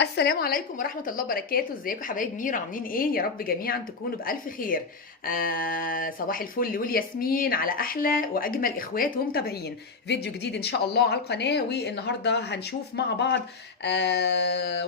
السلام عليكم ورحمة الله وبركاته. ازيكم حبايب ميرا؟ عاملين ايه؟ يا رب جميعا تكونوا بألف خير. صباح الفل والياسمين على أحلى وأجمل إخوات ومتابعين فيديو جديد إن شاء الله على القناة. والنهاردة هنشوف مع بعض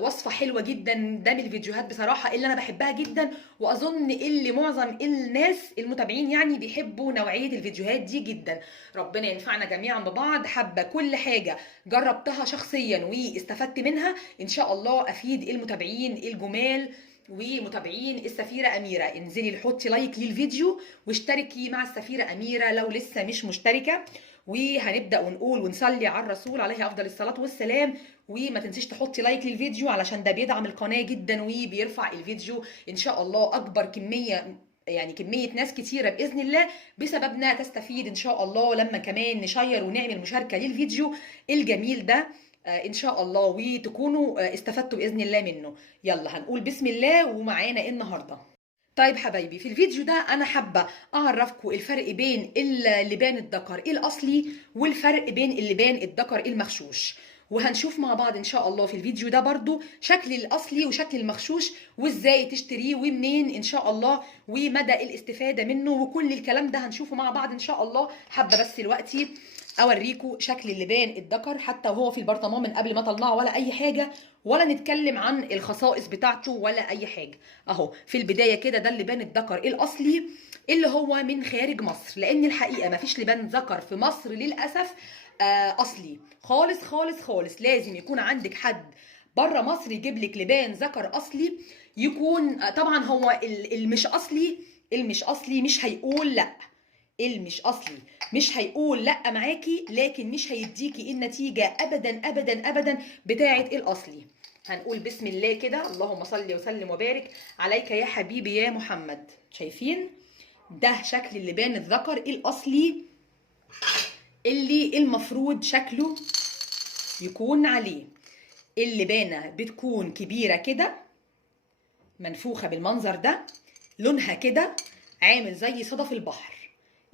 وصفة حلوة جدا. ده من الفيديوهات بصراحة اللي أنا بحبها جدا، وأظن اللي معظم الناس المتابعين يعني بيحبوا نوعية الفيديوهات دي جدا. ربنا ينفعنا جميعا ببعض. حابة كل حاجة جربتها شخصيا واستفدت منها ان شاء الله افيد المتابعين الجمال ومتابعين السفيرة أميرة. انزلي حطي لايك للفيديو واشتركي مع السفيرة أميرة لو لسه مش مشتركة. وهنبدأ ونقول ونصلي على الرسول عليه أفضل الصلاة والسلام. وما تنسيش تحطي لايك للفيديو علشان ده بيدعم القناة جدا وبيرفع الفيديو إن شاء الله أكبر كمية، يعني كمية ناس كتيرة بإذن الله بسببنا تستفيد إن شاء الله، لما كمان نشير ونعمل مشاركة للفيديو الجميل ده ان شاء الله، وتكونوا استفدتوا باذن الله منه. يلا هنقول بسم الله ومعانا النهارده. طيب حبايبي، في الفيديو ده انا حابه اعرفكم الفرق بين اللبان الذكر الاصلي والفرق بين اللبان الذكر المغشوش. وهنشوف مع بعض ان شاء الله في الفيديو ده برضو شكل الاصلي وشكل المغشوش وازاي تشتريه ومنين ان شاء الله ومدى الاستفاده منه، وكل الكلام ده هنشوفه مع بعض ان شاء الله. حابه بس دلوقتي اوريكم شكل اللبان الذكر حتى وهو في البرطمان من قبل ما اطلعه، ولا اي حاجه، ولا نتكلم عن الخصائص بتاعته ولا اي حاجه. اهو في البدايه كده ده اللبان الذكر الاصلي اللي هو من خارج مصر، لان الحقيقه مفيش لبان ذكر في مصر للاسف اصلي خالص خالص خالص. لازم يكون عندك حد بره مصر يجيب لك لبان ذكر اصلي، يكون طبعا هو المش اصلي. المش اصلي مش هيقول لا، المش اصلي مش هيقول لا معاكي، لكن مش هيديكي النتيجه ابدا ابدا ابدا بتاعه الاصلي. هنقول بسم الله كده، اللهم صل وسلم وبارك عليك يا حبيبي يا محمد. شايفين ده شكل اللبان الذكر الاصلي اللي المفروض شكله يكون عليه. اللبانه بتكون كبيره كده، منفوخه بالمنظر ده، لونها كده عامل زي صدف البحر.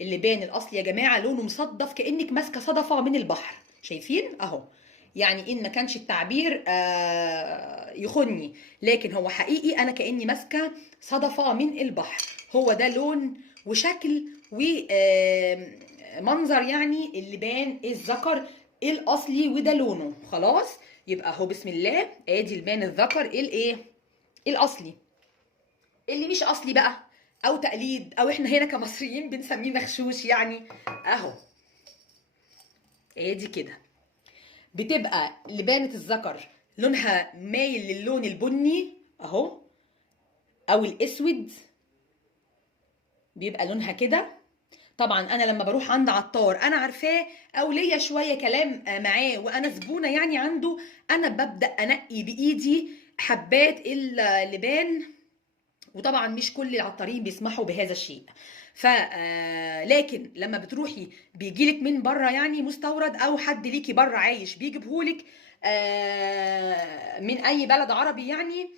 اللبان الاصلي يا جماعه لونه مصدف، كانك ماسكه صدفه من البحر. شايفين اهو، يعني ان ما كانش التعبير يخني، لكن هو حقيقي انا كاني ماسكه صدفه من البحر. هو ده لون وشكل ومنظر يعني اللبان الذكر الاصلي، وده لونه. خلاص يبقى اهو بسم الله ادي اللبان الذكر الايه الاصلي. اللي مش اصلي بقى او تقليد، او احنا هنا كمصريين بنسميه مغشوش يعني، اهو ادي كده بتبقى لبانة الذكر لونها مايل للون البني اهو، او الاسود، بيبقى لونها كده. طبعا انا لما بروح عند عطار انا عارفاه او ليا شويه كلام معاه وانا زبونه يعني عنده، انا ببدا انقي بايدي حبات اللبان. وطبعا مش كل العطارين بيسمحوا بهذا الشيء. ف لكن لما بتروحي بيجيلك من بره يعني مستورد، او حد ليكي بره عايش بيجيبهولك من اي بلد عربي يعني،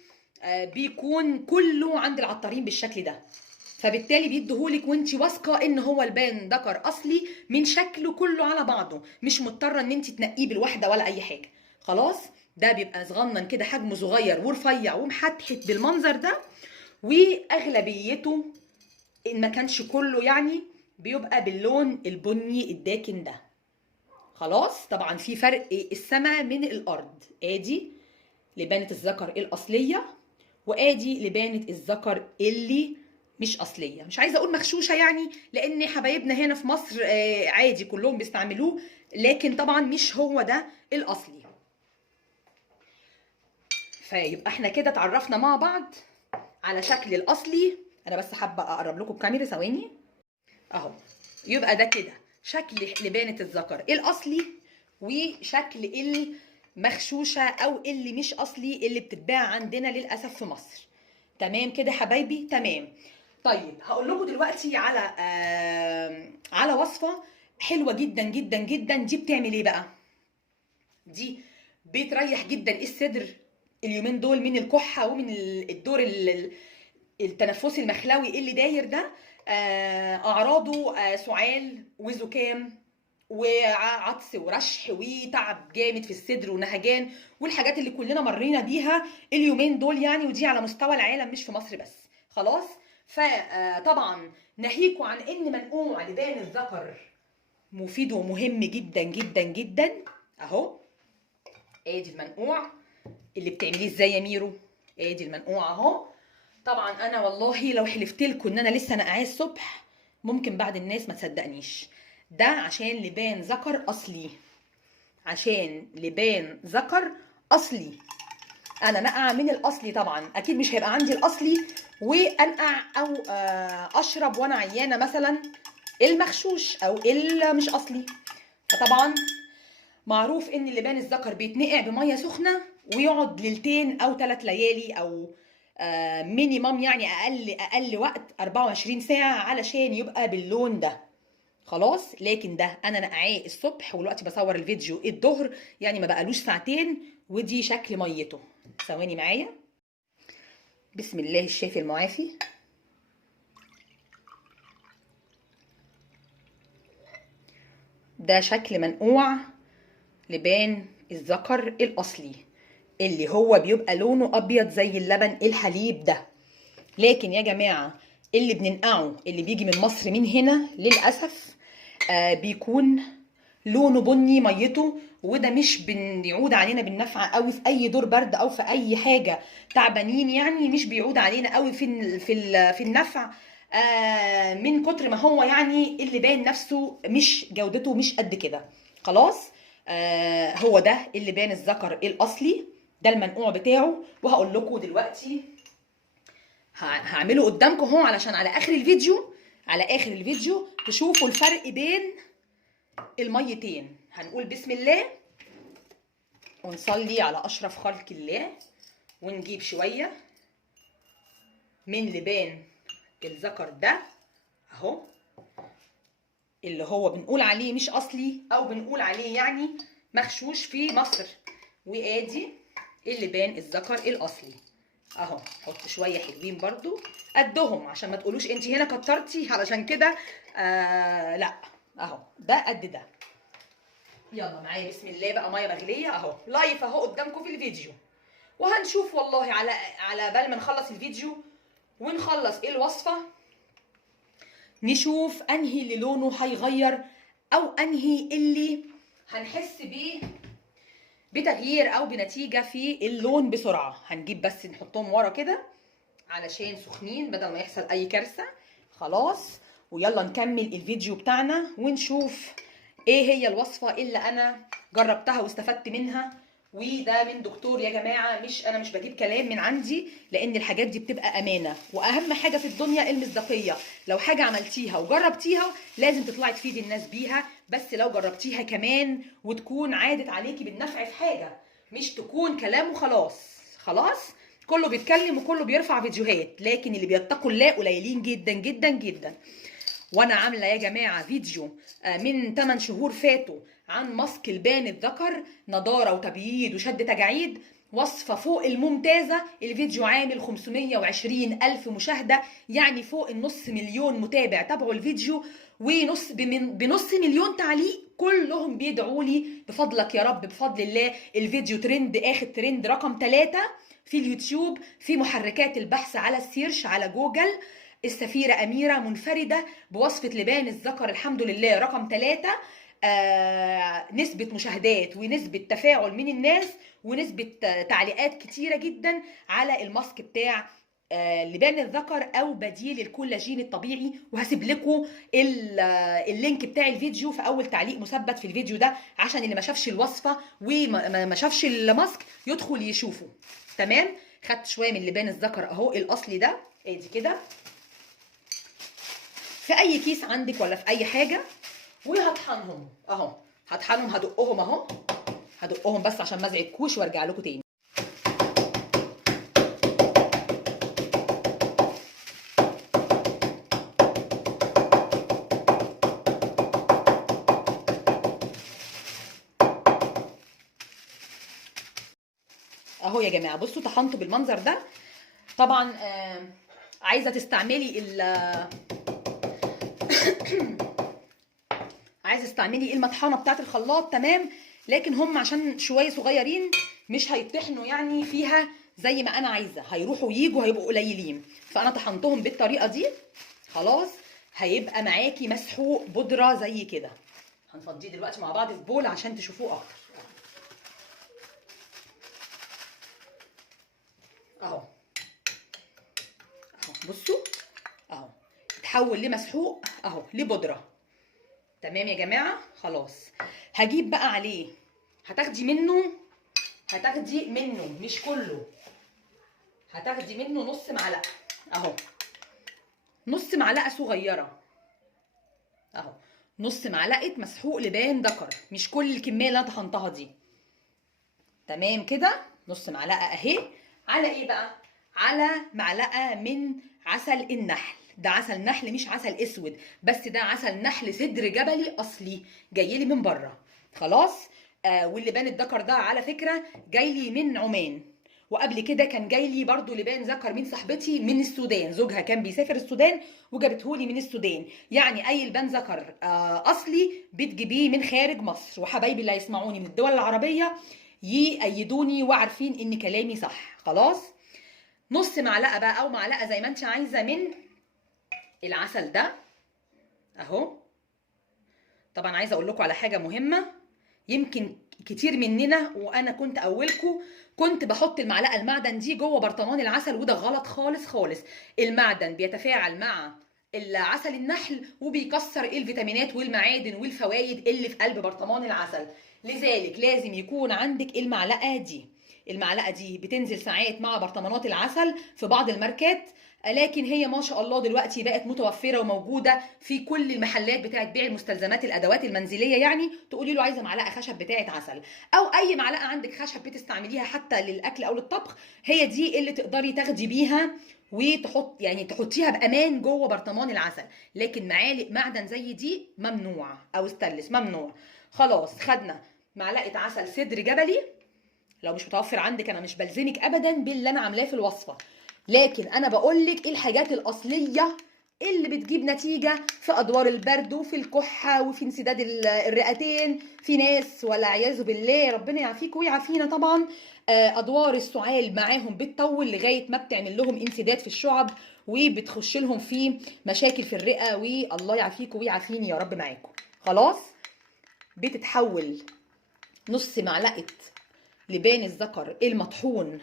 بيكون كله عند العطارين بالشكل ده. فبالتالي بيديهولك وانت واثقه ان هو لبان ذكر اصلي من شكله كله على بعضه، مش مضطره ان انت تنقيه بالواحده ولا اي حاجه. خلاص ده بيبقى صغنن كده، حجمه صغير ورفيع ومحتحت بالمنظر ده، واغلبيته ان ما كانش كله يعني بيبقى باللون البني الداكن ده. خلاص طبعا في فرق السماء من الارض. ادي لبانه الذكر الاصليه، وادي لبانه الذكر اللي مش اصليه. مش عايزه اقول مغشوشه يعني، لان حبايبنا هنا في مصر عادي كلهم بيستعملوه، لكن طبعا مش هو ده الاصلي. فيبقى احنا كده اتعرفنا مع بعض على شكل الاصلي. انا بس حابه اقرب لكم الكاميرا ثواني اهو. يبقى ده كده شكل لبانه الذكر الاصلي، وشكل المغشوشه او اللي مش اصلي اللي بتتباع عندنا للاسف في مصر. تمام كده حبايبي؟ تمام. طيب هقول لكم دلوقتي على وصفه حلوه جدا جدا جدا. دي بتعمل ايه بقى؟ دي بتريح جدا الصدر اليومين دول من الكحه ومن الدور التنفسي المخلوي اللي داير ده. اعراضه سعال وزكام وعطس ورشح وتعب جامد في الصدر ونهجان والحاجات اللي كلنا مرينا بيها اليومين دول يعني، ودي على مستوى العالم مش في مصر بس. خلاص. فطبعا ناهيكوا عن ان منقوع لبان الذكر مفيد ومهم جدا جدا جدا. اهو ادي المنقوع اللي بتعمليه ازاي يا ميرو. ادي المنقوع اهو. طبعا انا والله لو حلفت لكم ان انا لسه نقعاه الصبح ممكن بعض الناس ما تصدقنيش. ده عشان لبان ذكر اصلي، عشان لبان ذكر اصلي. انا نقع من الاصلي طبعا، اكيد مش هيبقى عندي الاصلي وانقع او اشرب وانا عيانه مثلا المغشوش او مش اصلي. فطبعا معروف ان لبان الذكر بيتنقع بميه سخنه ويقعد ليلتين او 3 ليالي او مينيمم يعني اقل وقت 24 ساعه علشان يبقى باللون ده. خلاص. لكن ده انا نقعاه الصبح ودلوقتي بصور الفيديو الظهر، يعني ما بقالوش ساعتين، ودي شكل ميته. ثواني معايا. بسم الله الشافي المعافي. ده شكل منقوع لبان الذكر الاصلي اللي هو بيبقى لونه ابيض زي اللبن الحليب ده. لكن يا جماعه اللي بننقعه اللي بيجي من مصر من هنا للاسف بيكون لونه بني ميته، وده مش بيعود علينا بالنفع قوي في اي دور برد او في اي حاجه تعبانين، يعني مش بيعود علينا قوي في النفع من كتر ما هو يعني اللبان نفسه مش جودته مش قد كده. خلاص. هو ده اللبان الذكر الاصلي، ده المنقوع بتاعه. وهقول لكم دلوقتي هعمله قدامكم اهو علشان على اخر الفيديو تشوفوا الفرق بين الميتين. هنقول بسم الله ونصلي على اشرف خلق الله ونجيب شويه من لبان الذكر ده اهو، اللي هو بنقول عليه مش اصلي او بنقول عليه يعني مغشوش في مصر. وادي اللبان الذكر الاصلي اهو. حط شويه حلوين برضو قدهم عشان ما تقولوش انت هنا كترتي علشان كده. لا اهو ده قد ده. يلا معايا بسم الله بقى ميه مغليه اهو لايف اهو قدامكم في الفيديو. وهنشوف والله على بال ما نخلص الفيديو ونخلص الوصفه نشوف انهي اللي لونه هيغير او انهي اللي هنحس بيه بتغيير او بنتيجه في اللون بسرعه. هنجيب بس نحطهم ورا كده علشان سخنين بدل ما يحصل اي كارثه. خلاص. ويلا نكمل الفيديو بتاعنا ونشوف ايه هي الوصفه اللي انا جربتها واستفدت منها. وده من دكتور يا جماعه، انا مش بجيب كلام من عندي، لان الحاجات دي بتبقى امانه، واهم حاجه في الدنيا المصداقيه. لو حاجه عملتيها وجربتيها لازم تطلعي تفيدي الناس بيها، بس لو جربتيها كمان وتكون عادت عليكي بالنفع في حاجه، مش تكون كلام وخلاص. خلاص. كله بيتكلم وكله بيرفع فيديوهات، لكن اللي بيتقوا الله قليلين جدا جدا جدا. وانا عامله يا جماعه فيديو من 8 شهور فاتوا عن ماسك لبان الذكر، نضاره وتبييض وشد تجاعيد، وصفه فوق الممتازه. الفيديو عامل 520 الف مشاهده، يعني فوق النص مليون متابع تابعوا الفيديو، بنص مليون تعليق كلهم بيدعوا لي بفضلك يا رب بفضل الله. الفيديو ترند، اخد ترند رقم 3 في اليوتيوب في محركات البحث على السيرش على جوجل. السفيرة أميرة منفردة بوصفة لبان الذكر الحمد لله رقم 3. نسبة مشاهدات ونسبة تفاعل من الناس ونسبة تعليقات كتيرة جدا على الماسك بتاع لبان الذكر او بديل الكولاجين الطبيعي. وهسيب لكم اللينك بتاع الفيديو في اول تعليق مثبت في الفيديو ده عشان اللي ما شافش الوصفة وما شافش الماسك يدخل يشوفه. تمام. خدت شوية من لبان الذكر اهو الاصلي ده ادي كده في اي كيس عندك ولا في اي حاجه، وهطحنهم اهو. هدقهم اهو، هدقهم بس عشان ما ازعجكوش وارجع لكم تاني. اهو يا جماعه بصوا طحنته بالمنظر ده. طبعا عايزه تستعملي المطحنه بتاعه الخلاط تمام، لكن هم عشان شويه صغيرين مش هيطحنوا يعني فيها زي ما انا عايزه، هيروحوا ويجوا هيبقوا قليلين، فانا طحنتهم بالطريقه دي. خلاص هيبقى معاكي مسحوق بودره زي كده. هنفضيه دلوقتي مع بعض في بول عشان تشوفوه اكتر. اهو اهو بصوا اهو اتحول لمسحوق اهو لبودره. تمام يا جماعه. خلاص هجيب بقى عليه، هتاخدي منه مش كله، هتاخدي منه نص معلقه اهو، نص معلقه صغيره اهو، نص معلقه مسحوق لبان ذكر، مش كل الكميه اللي انا طحنتها دي. تمام كده، نص معلقه اهي. على ايه بقى؟ على معلقه من عسل النحل. ده عسل نحل مش عسل اسود، بس ده عسل نحل صدر جبلي اصلي جاي لي من بره. خلاص. واللبان الذكر ده على فكره جاي لي من عمان، وقبل كده كان جاي لي برضو لبان ذكر من صاحبتي من السودان، زوجها كان بيسافر السودان وجابتهولي من السودان. يعني اي لبان ذكر اصلي بتجيبيه من خارج مصر. وحبايبي اللي هيسمعوني من الدول العربيه يأيدوني وعارفين ان كلامي صح. خلاص. نص معلقه بقى او معلقه زي ما انت عايزه من العسل ده اهو. طبعا عايزه اقول لكم على حاجه مهمه، يمكن كتير مننا وانا كنت اولكم كنت بحط المعلقه المعدن دي جوه برطمان العسل، وده غلط خالص خالص. المعدن بيتفاعل مع العسل النحل وبيكسر الفيتامينات والمعادن والفوائد اللي في قلب برطمان العسل. لذلك لازم يكون عندك المعلقه دي. المعلقه دي بتنزل ساعات مع برطمانات العسل في بعض الماركات، لكن هي ما شاء الله دلوقتي بقت متوفره وموجوده في كل المحلات بتاعه بيع المستلزمات الادوات المنزليه. يعني تقولي له عايزه معلقه خشب بتاعه عسل، او اي معلقه عندك خشب بتستعمليها حتى للاكل او للطبخ، هي دي اللي تقدري تاخدي بيها يعني تحطيها بامان جوه برطمان العسل. لكن معالق معدن زي دي ممنوع، او استانلس ممنوع. خلاص خدنا معلقه عسل صدر جبلي. لو مش متوفر عندك انا مش بلزمك ابدا باللي انا عاملاه في الوصفه، لكن انا بقول لك ايه الحاجات الاصليه اللي بتجيب نتيجه في ادوار البرد وفي الكحه وفي انسداد الرئتين. في ناس والعياذ بالله ربنا يعافيك ويعافينا طبعا، ادوار السعال معاهم بتطول لغايه ما بتعمل لهم انسداد في الشعب وبتخش لهم في مشاكل في الرئه، والله يعافيكم ويعافيني يا رب معاكم. خلاص. بتتحول نص معلقه لبان الذكر المطحون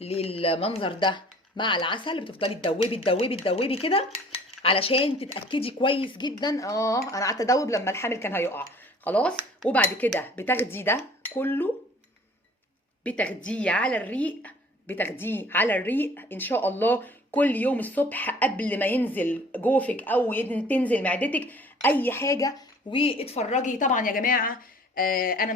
للمنظر ده مع العسل، بتفضلي تدوبي كده علشان تتاكدي كويس جدا. انا قعدت ادوب لما الحامل كان هيقع. خلاص. وبعد كده بتاخدي ده كله بتاخديه على الريق ان شاء الله كل يوم الصبح قبل ما ينزل جوفك او تنزل معدتك اي حاجه. واتفرجي طبعا يا جماعه، انا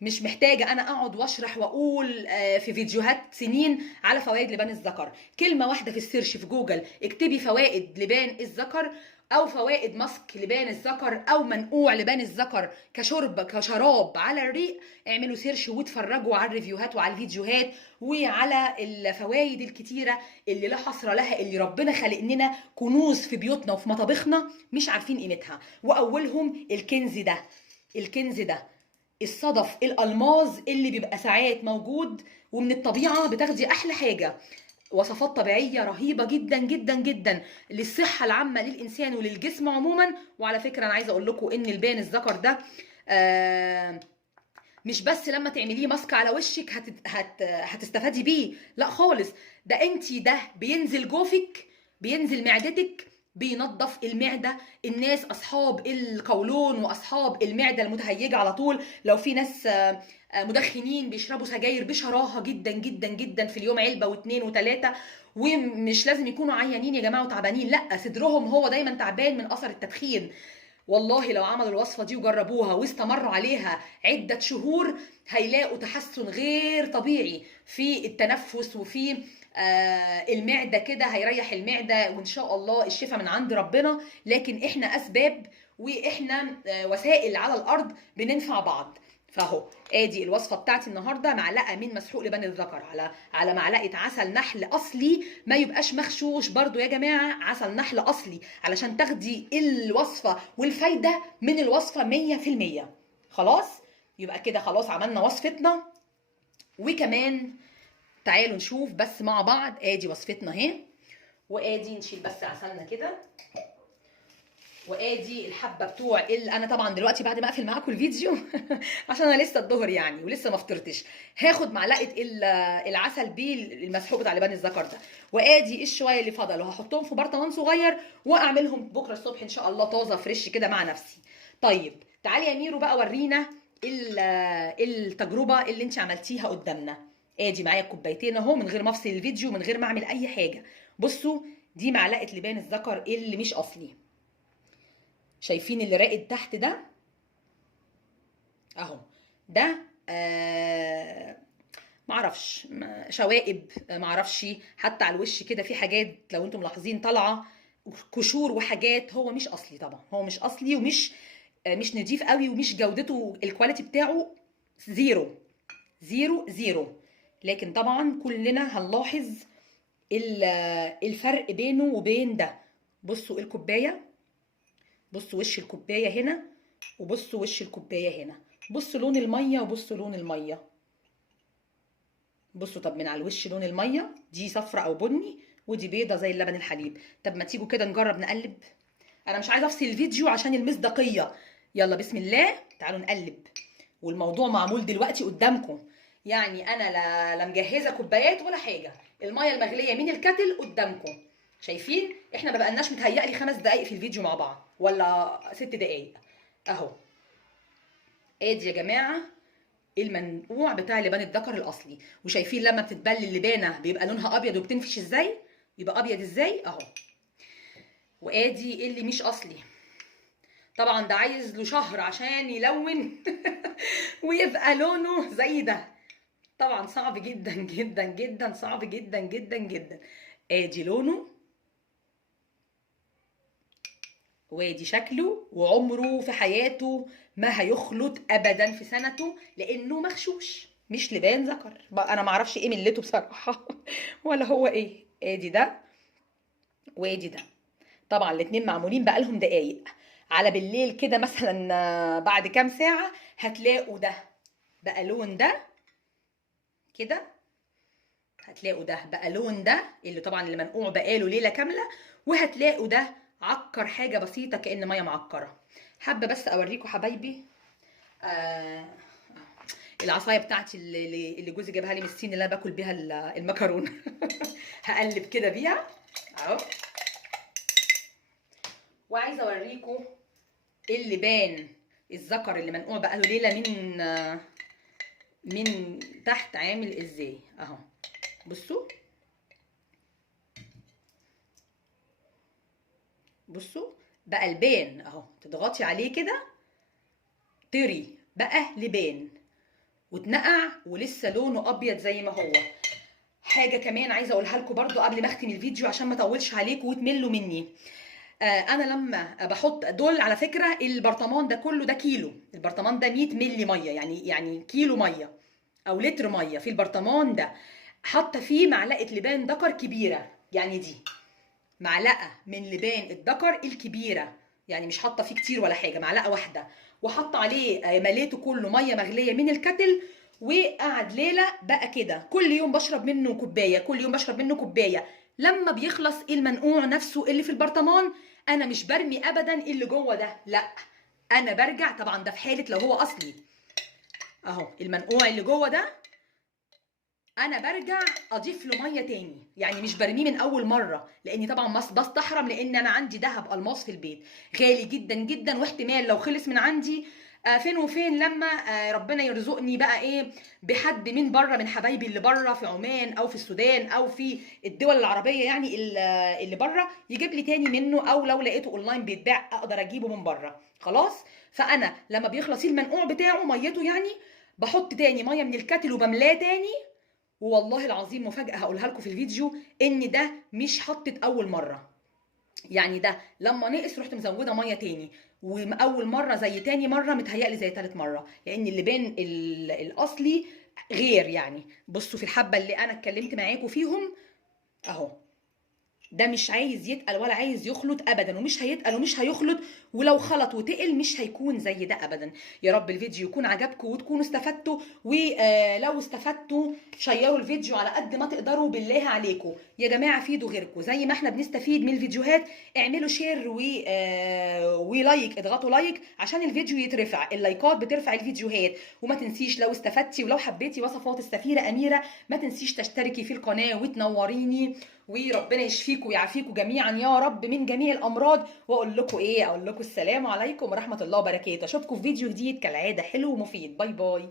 مش محتاجه انا اقعد واشرح واقول في فيديوهات سنين على فوائد لبان الذكر. كلمه واحده في السيرش في جوجل اكتبي فوائد لبان الذكر او فوائد ماسك لبان الذكر او منقوع لبان الذكر كشراب على الريق. اعملوا سيرش واتفرجوا على الريفيوهات وعلى الفيديوهات وعلى الفوائد الكتيره اللي لا حصر لها، اللي ربنا خلق لنا كنوز في بيوتنا وفي مطابخنا مش عارفين قيمتها. واولهم الكنز ده الصدف الالماظ اللي بيبقى ساعات موجود، ومن الطبيعه بتاخدي احلى حاجه، وصفات طبيعيه رهيبه جدا جدا جدا للصحه العامه للانسان وللجسم عموما. وعلى فكره انا عايزه اقول لكم ان البان الذكر ده مش بس لما تعمليه ماسك على وشك هتستفادي بيه، لا خالص. ده انتي ده بينزل جوفك، بينزل معدتك، بينظف المعده. الناس اصحاب القولون واصحاب المعده المتهيجه على طول، لو في ناس مدخنين بيشربوا سجاير بشراهه جدا جدا جدا في اليوم علبه واثنين وثلاثه، ومش لازم يكونوا عيانين يا جماعه وتعبانين، لا صدرهم هو دايما تعبان من اثر التدخين. والله لو عملوا الوصفه دي وجربوها واستمروا عليها عده شهور هيلاقوا تحسن غير طبيعي في التنفس وفي المعده كده، هيريح المعده وان شاء الله الشفاء من عند ربنا. لكن احنا اسباب واحنا وسائل على الارض بننفع بعض. فاهو ادي الوصفه بتاعتي النهارده، معلقه من مسحوق لبان الذكر على معلقه عسل نحل اصلي، ما يبقاش مغشوش برضو يا جماعه، عسل نحل اصلي علشان تاخدي الوصفه والفايده من الوصفه 100%. خلاص يبقى كده خلاص عملنا وصفتنا. وكمان تعالوا نشوف بس مع بعض، ادي وصفتنا اهي، وادي نشيل بس عسلنا كده، وادي الحبه بتوع اللي انا طبعا دلوقتي بعد ما اقفل معاكم الفيديو عشان انا لسه الظهر يعني ولسه ما فطرتش، هاخد معلقه العسل بيه المسحوق بتاع لبان الذكر ده، وادي الشويه اللي فضلوا هحطهم في برطمان صغير واعملهم بكره الصبح ان شاء الله طازه فريش كده مع نفسي. طيب تعالي يا ميرو بقى ورينا التجربه اللي انت عملتيها قدامنا. ادي معايا كوبايتين اهو من غير ما افصل الفيديو، من غير ما اعمل اي حاجه. بصوا دي معلقه لبان الذكر اللي مش اصلي، شايفين اللي راقد تحت ده اهو، ده معرفش شوائب، معرفش حتى على الوش كده في حاجات لو انتم ملاحظين طالعه قشور وحاجات، هو مش اصلي طبعا، هو مش اصلي ومش مش نضيف قوي، ومش جودته الكواليتي بتاعه زيرو زيرو زيرو. لكن طبعا كلنا هنلاحظ الفرق بينه وبين ده. بصوا الكوبايه، بصوا وش الكوبايه هنا، وبصوا وش الكوبايه هنا، بصوا لون الميه وبصوا لون الميه، بصوا طب من على الوش لون الميه دي صفرة او بني، ودي بيضه زي اللبن الحليب. طب ما تيجوا كده نجرب نقلب، انا مش عايزه افصل الفيديو عشان المصداقيه. يلا بسم الله تعالوا نقلب، والموضوع معمول دلوقتي قدامكم، يعني انا لا مجهزه كوبايات ولا حاجه، الميه المغليه من الكتل قدامكم شايفين، احنا ما بقالناش متهيألي 5 دقايق في الفيديو مع بعض ولا 6 دقايق اهو. ادي يا جماعه المنقوع بتاع لبان الذكر الاصلي، وشايفين لما بتتبل اللبانه بيبقى لونها ابيض وبتنفش ازاي، يبقى ابيض ازاي اهو. وادي اللي مش اصلي، طبعا ده عايز له شهر عشان يلون ويبقى لونه زي ده، طبعا صعب جدا جدا جدا، صعب جدا جدا جدا. ادي لونه وادي شكله، وعمره في حياته ما هيخلط ابدا في سنته لانه مغشوش، مش لبان ذكر، انا ما اعرفش ايه ملته بصراحه ولا هو ايه. ادي ده وادي ده، طبعا الاتنين معمولين بقالهم دقايق، على بالليل كده مثلا بعد كام ساعه هتلاقوا ده بقى لون ده كده، هتلاقوا ده بقى لون ده اللي طبعا اللي منقوع بقاله ليله كامله، وهتلاقوا ده عكر حاجه بسيطه كأن ميه معكره. حابه بس اوريكم حبايبي العصايه بتاعتي اللي جوزي جابها لي من الصين اللي انا باكل بيها المكرونه هقلب كده بيها اهو. وعايزه اوريكم اللبان الذكر اللي منقوع بقاله ليله من تحت عامل ازاي اهو. بصوا بصوا بقى لبان اهو، تضغطي عليه كده طري بقى لبان، واتنقع ولسه لونه ابيض زي ما هو. حاجه كمان عايزه اقولها لكم برضو قبل ما اختم الفيديو عشان ما اطولش عليكم وتملوا مني. انا لما بحط دول على فكره البرطمان ده كله ده كيلو، البرطمان ده 100 مللي ميه، يعني كيلو ميه او لتر ميه في البرطمان ده، حاطه فيه معلقه لبان ذكر كبيره، يعني دي معلقه من لبان الذكر الكبيره، يعني مش حاطه فيه كتير ولا حاجه، معلقه واحده، وحاطه عليه مليته كله ميه مغليه من الكتل، وقعد ليله بقى كده، كل يوم بشرب منه كوبايه، كل يوم بشرب منه كوبايه. لما بيخلص المنقوع نفسه اللي في البرطمان، انا مش برمي ابدا اللي جوه ده، لا انا برجع، طبعا ده في حاله لو هو اصلي اهو، المنقوع اللي جوه ده انا برجع اضيف له ميه تاني، يعني مش برميه من اول مره، لاني طبعا بستحرم، لان انا عندي دهب الماس في البيت غالي جدا جدا، واحتمال لو خلص من عندي فين وفين لما ربنا يرزقني بقى ايه بحد من بره، من حبايبي اللي بره في عمان او في السودان او في الدول العربيه، يعني اللي بره يجيب لي تاني منه، او لو لقيته اونلاين بيتباع اقدر اجيبه من بره خلاص. فانا لما بيخلص المنقوع بتاعه ميته يعني، بحط تاني ميه من الكاتل وبملاه تاني. والله العظيم مفاجأة هقولها لكم في الفيديو، ان ده مش حطت اول مرة، يعني ده لما نقص رحت مزوده ميه تاني، واول مره زي تاني مره متهيألي زي تالت مره، لان اللبان الاصلي غير. يعني بصوا في الحبه اللي انا اتكلمت معاكم فيهم اهو، ده مش عايز يتقل ولا عايز يخلط ابدا، ومش هيتقل ومش هيخلط، ولو خلط وتقل مش هيكون زي ده ابدا. يا رب الفيديو يكون عجبكم وتكونوا استفدتوا، ولو استفدتوا شيروا الفيديو على قد ما تقدروا بالله عليكم يا جماعه، فيدوا غيركم زي ما احنا بنستفيد من الفيديوهات. اعملوا شير ولايك، اضغطوا لايك عشان الفيديو يترفع، اللايكات بترفع الفيديوهات. وما تنسيش لو استفدتي ولو حبيتي وصفات السفيره اميره ما تنسيش تشتركي في القناه وتنوريني، وربنا يشفيكم ويعافيكم جميعا يا رب من جميع الامراض. واقول لكم ايه، اقول لكم السلام عليكم ورحمه الله وبركاته. اشوفكم في فيديو جديد كالعاده حلو ومفيد. باي باي.